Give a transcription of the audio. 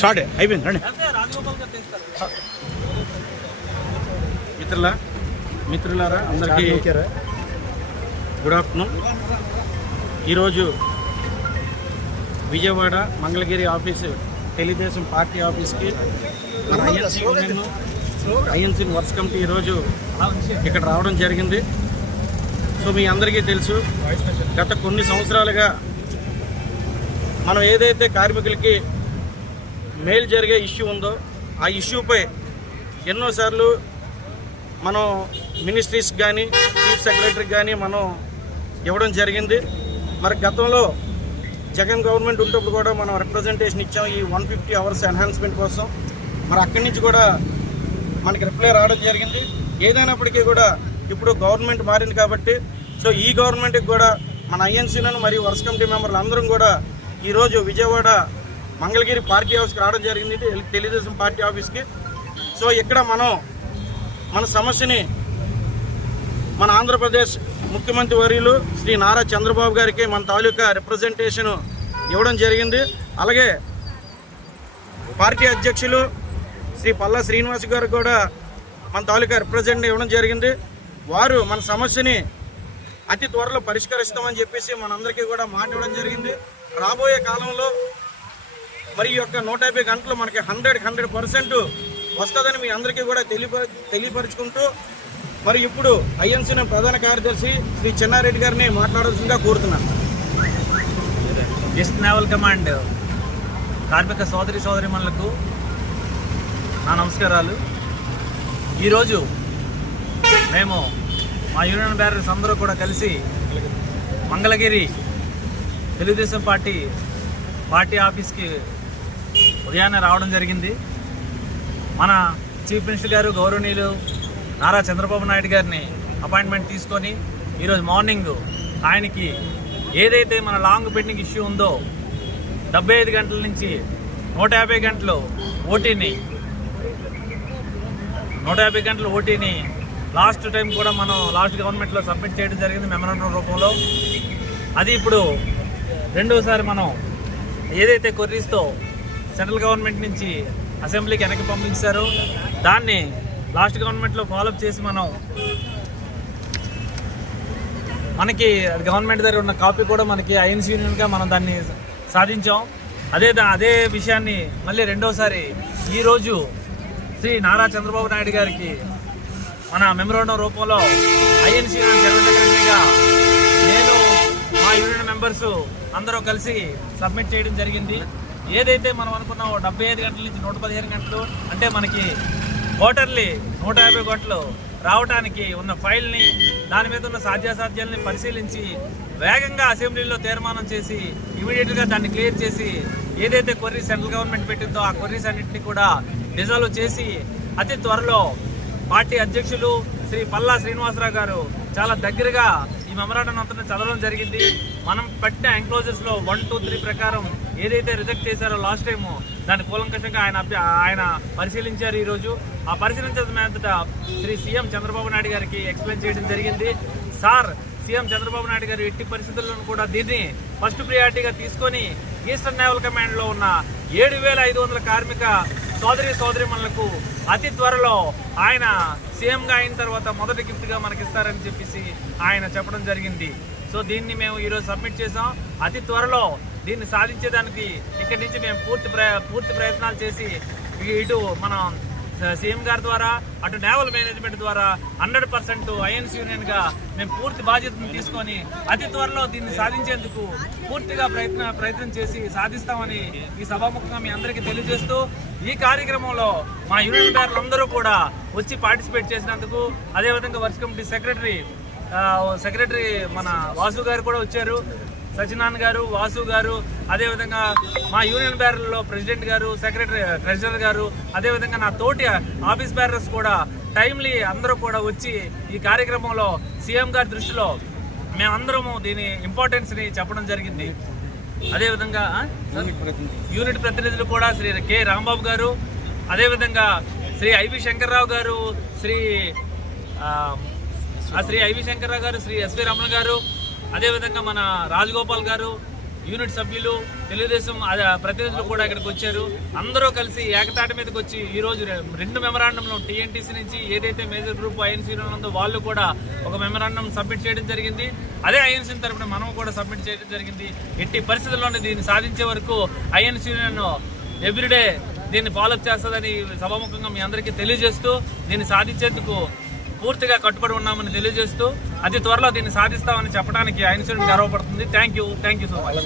Short అయిపోయింది రండి. మిత్రులారా అందరికీ గుడ్ ఆఫ్టర్నూన్. ఈరోజు విజయవాడ మంగళగిరి ఆఫీసు తెలుగుదేశం పార్టీ ఆఫీస్కి మన ఐఎన్సీ వర్క్స్ కమిటీ ఈరోజు ఇక్కడ రావడం జరిగింది. సో మీ అందరికీ తెలుసు, గత కొన్ని సంవత్సరాలుగా మనం ఏదైతే కార్మికులకి మేలు జరిగే ఇష్యూ ఉందో ఆ ఇష్యూపై ఎన్నోసార్లు మనం మినిస్ట్రీస్ కానీ చీఫ్ సెక్రటరీకి కానీ మనం ఇవ్వడం జరిగింది. మరి గతంలో జగన్ గవర్నమెంట్ ఉన్నప్పుడు కూడా మనం రిప్రజెంటేషన్ ఇచ్చాం ఈ 150 అవర్స్ ఎన్హాన్స్మెంట్ కోసం. మరి అక్కడి నుంచి కూడా మనకి రిప్లై రావడం జరిగింది. ఏదైనప్పటికీ కూడా ఇప్పుడు గవర్నమెంట్ మారింది కాబట్టి సో ఈ గవర్నమెంట్కి కూడా మన ఐఎన్సీలను మరియు వర్క్స్ కమిటీ మెంబర్లు అందరం కూడా ఈరోజు విజయవాడ మంగళగిరి పార్టీ ఆఫీస్కి రావడం జరిగింది, తెలుగుదేశం పార్టీ ఆఫీస్కి. సో ఇక్కడ మన సమస్యని మన ఆంధ్రప్రదేశ్ ముఖ్యమంత్రి వర్యులు శ్రీ నారా చంద్రబాబు గారికి మన తాలూకా రిప్రజెంటేషన్ ఇవ్వడం జరిగింది. అలాగే పార్టీ అధ్యక్షులు శ్రీ పల్లా శ్రీనివాస్ గారు కూడా మన తాలూకా రిప్రజెంట్ ఇవ్వడం జరిగింది. వారు మన సమస్యని అతి త్వరలో పరిష్కరిస్తామని చెప్పేసి మనందరికీ కూడా మాట ఇవ్వడం జరిగింది. రాబోయే కాలంలో మరి ఈ యొక్క 150 గంటలు మనకి 100% వస్తుందని మీ అందరికీ కూడా తెలియపరుచుకుంటూ మరి ఇప్పుడు ఐఎన్సీ ప్రధాన కార్యదర్శి శ్రీ చెన్నారెడ్డి గారిని మాట్లాడాల్సిందిగా కోరుతున్నాను. ఈస్ట్ నేవల్ కమాండ్ కార్మిక సోదరిమణులకు నా నమస్కారాలు. ఈరోజు మేము మా యూనియన్ బ్యారర్స్ అందరూ కూడా కలిసి మంగళగిరి తెలుగుదేశం పార్టీ ఆఫీస్కి ఉదయాన్నే రావడం జరిగింది. మన చీఫ్ మినిస్టర్ గారు గౌరవనీయులు నారా చంద్రబాబు నాయుడు గారిని అపాయింట్మెంట్ తీసుకొని ఈరోజు మార్నింగ్ ఆయనకి ఏదైతే మన లాంగ్ పెండింగ్ ఇష్యూ ఉందో 75 గంటల నుంచి 150 గంటలు ఓటీని లాస్ట్ టైం కూడా మనం లాస్ట్ గవర్నమెంట్లో సబ్మిట్ చేయడం జరిగింది మెమరాండం రూపంలో. అది ఇప్పుడు రెండోసారి మనం ఏదైతే కొర్రీస్తో సెంట్రల్ గవర్నమెంట్ నుంచి అసెంబ్లీకి వెనక్కి పంపించారో దాన్ని లాస్ట్ గవర్నమెంట్లో ఫాలోఅప్ చేసి మనకి గవర్నమెంట్ దగ్గర ఉన్న కాపీ కూడా మనకి ఐఎన్సీ యూనియన్గా మనం దాన్ని సాధించాం. అదే విషయాన్ని మళ్ళీ రెండోసారి ఈరోజు శ్రీ నారా చంద్రబాబు నాయుడు గారికి మన మెమరాండం రూపంలో ఐఎన్సీ యూనియన్ జనరల్ సెక్రటరీగా నేను మా యూనియన్ మెంబర్స్ అందరూ కలిసి సబ్మిట్ చేయడం జరిగింది. ఏదైతే మనం అనుకున్నామో 75 గంటల నుంచి 115 గంటలు అంటే మనకి క్వార్టర్లీ 150 గంటలు రావడానికి ఉన్న ఫైల్ని దాని మీద ఉన్న సాధ్యాసాధ్యాలని పరిశీలించి వేగంగా అసెంబ్లీలో తీర్మానం చేసి ఇమీడియట్గా దాన్ని క్లియర్ చేసి ఏదైతే క్వరీస్ సెంట్రల్ గవర్నమెంట్ పెట్టిందో ఆ క్వరీస్ అన్నింటినీ కూడా డిజాల్వ్ చేసి అతి త్వరలో పార్టీ అధ్యక్షులు శ్రీ పల్లా శ్రీనివాసరావు గారు చాలా దగ్గరగా ఈ మెమరాండం అంతా చదవడం జరిగింది. మనం పెట్టిన ఎంక్లోజర్స్లో 1, 2, 3 ప్రకారం ఏదైతే రిజెక్ట్ చేశారో లాస్ట్ టైము దాన్ని కూలంకషంగా ఆయన పరిశీలించారు. ఈరోజు ఆ పరిశీలించిన మీదట శ్రీ సీఎం చంద్రబాబు నాయుడు గారికి ఎక్స్ప్లెయిన్ చేయడం జరిగింది. సార్, సీఎం చంద్రబాబు నాయుడు గారు ఎట్టి పరిస్థితుల్లోనూ కూడా దీన్ని ఫస్ట్ ప్రియారిటీగా తీసుకొని ఈస్టర్న్ నేవల్ కమాండ్లో ఉన్న 7,500 కార్మిక సోదరిమణులకు అతి త్వరలో ఆయన సీఎంగా అయిన తర్వాత మొదటి గిఫ్ట్గా మనకిస్తారని చెప్పేసి ఆయన చెప్పడం జరిగింది. సో దీన్ని మేము ఈరోజు సబ్మిట్ చేసాం. అతి త్వరలో దీన్ని సాధించేదానికి ఇక్కడి నుంచి మేము పూర్తి ప్రయత్నాలు చేసి ఇటు మనం సీఎం గారి ద్వారా అటు నేవల్ మేనేజ్మెంట్ ద్వారా 100% ఐఎన్సీ యూనియన్గా మేము పూర్తి బాధ్యతను తీసుకొని అతి త్వరలో దీన్ని సాధించేందుకు పూర్తిగా ప్రయత్నం చేసి సాధిస్తామని ఈ సభాముఖంగా మీ అందరికీ తెలియజేస్తూ ఈ కార్యక్రమంలో మా యూనియన్ బ్యారర్లు అందరూ కూడా వచ్చి పార్టిసిపేట్ చేసినందుకు, అదేవిధంగా వర్క్స్ కమిటీ సెక్రటరీ మన వాసు గారు కూడా వచ్చారు, సత్యనారాయణ గారు, వాసు గారు, అదేవిధంగా మా యూనియన్ బ్యారర్లో ప్రెసిడెంట్ గారు, ట్రెజరర్ గారు, అదేవిధంగా నా తోటి ఆఫీస్ బ్యారర్స్ కూడా టైమ్లీ అందరూ కూడా వచ్చి ఈ కార్యక్రమంలో సీఎం గారి దృష్టిలో మేమందరము దీని ఇంపార్టెన్స్ని చెప్పడం జరిగింది. అదేవిధంగా యూనిట్ ప్రతినిధులు కూడా శ్రీ కె రాంబాబు గారు, అదేవిధంగా శ్రీ ఐవి శంకర్రావు గారు, శ్రీ ఐవి శంకర్రావు గారు, శ్రీ ఎస్వి రమణ గారు, అదేవిధంగా మన రాజగోపాల్ గారు, యూనిట్ సభ్యులు, తెలుగుదేశం ప్రతినిధులు కూడా ఇక్కడికి వచ్చారు. అందరూ కలిసి ఏకతాటి మీదకి వచ్చి ఈ రోజు 2 మెమరాండంలో టీఎన్టీసీ నుంచి ఏదైతే మేజర్ గ్రూప్ ఐఎన్సీ ఉందో వాళ్ళు కూడా ఒక మెమరాండం సబ్మిట్ చేయడం జరిగింది. అదే ఐఎన్సీ తరపున మనం కూడా సబ్మిట్ చేయడం జరిగింది. ఎట్టి పరిస్థితుల్లోనే దీన్ని సాధించే వరకు ఐఎన్సీ యూనియన్ ఎవ్రీడే దీన్ని ఫాలోఅప్ చేస్తుందని సభాముఖంగా మీ అందరికీ తెలియజేస్తూ, దీన్ని సాధించేందుకు పూర్తిగా కట్టుబడి ఉన్నామని తెలియజేస్తూ, అతి త్వరలో దీన్ని సాధిస్తామని చెప్పడానికి ఐఎన్సీ యూనియన్ గర్వపడుతుంది. Thank you so much.